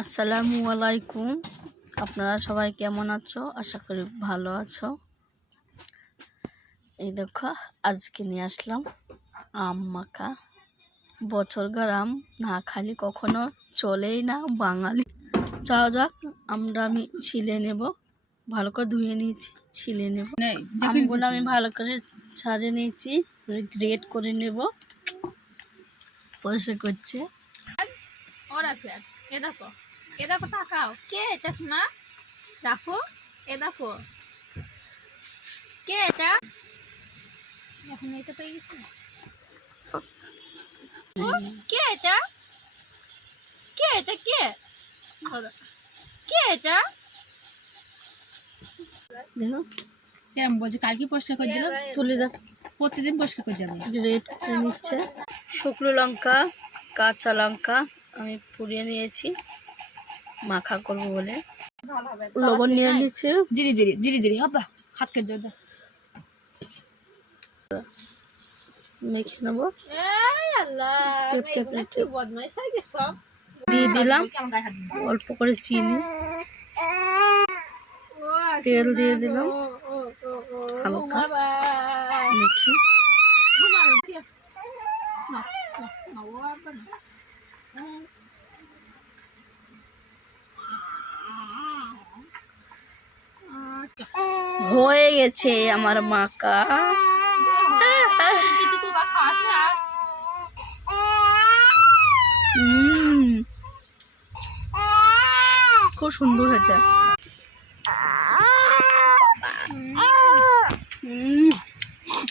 আসসালামু আলাইকুম। আপনারা সবাই কেমন আছো? আশা করি ভালো আছো। এই দেখো আজকে নিয়ে আসলাম আম মাখা। বছরকার আম না খালি কখনো চলেই না বাঙালি। যাও যাক, আমি ছিলে নেব, ভালো করে ধুয়ে নিয়েছি, ছিলে নেব। আমগুলো আমি ভালো করে ছাড়িয়ে নিয়েছি, গ্রেট করে নেব। পয়সা করছে ওরা ফের এ দেখো তাকাও, কে এটা শোনা? দেখো, এ দেখো কে এটা। এখন এটা পেয়ে গেছে। কে এটা? কে এটা? কে কে এটা? দেখো কেমন বলছে, কালকে পরিষ্কার করে দিল, তুলে দেখ, প্রতিদিন পরিষ্কার করে যাবে। গ্রেট করে নিচ্ছে। শুকনো লঙ্কা, কাঁচা লঙ্কা আমি পুড়িয়ে নিয়েছি মাখা করবো বলে। লবণ নিয়ে নিচ্ছে, জিরি জিরি জিরি জিরি হবা হাত কেটে যাবে। মেখে নেবো। সব দিয়ে দিলাম অল্প করে চিনি, তেল দিয়ে দিলাম হালকা মেখে। হয়ে গেছে আমার মাখা। খুব সুন্দর হয়েছে।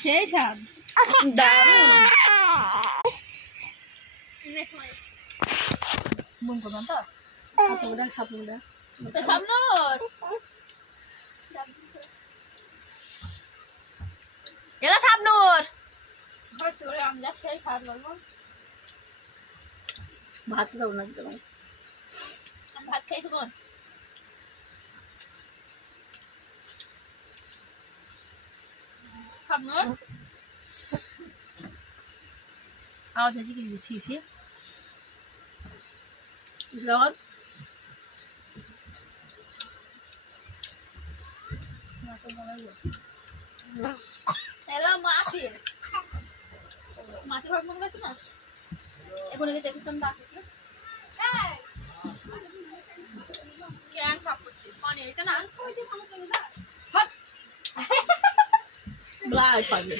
সেই স্বাদ দারুণ। বুম করবেন তো সাপনুরা এলা শাবনূর তোরে আমরা সেই স্বাদ লাগবো। ভাত দাও না, ভাত খাইছো বোন? শাবনূর আওয়াজ আছে কি দিছি জল হ্যালো মাছি মাছি ভাগ মন গেছে না এখন এদিকে দেখতাম ডাকে কেন কাপ করছি পানি এটা না ওই যে সমস্যা হলো হট ব্লাই পাবে।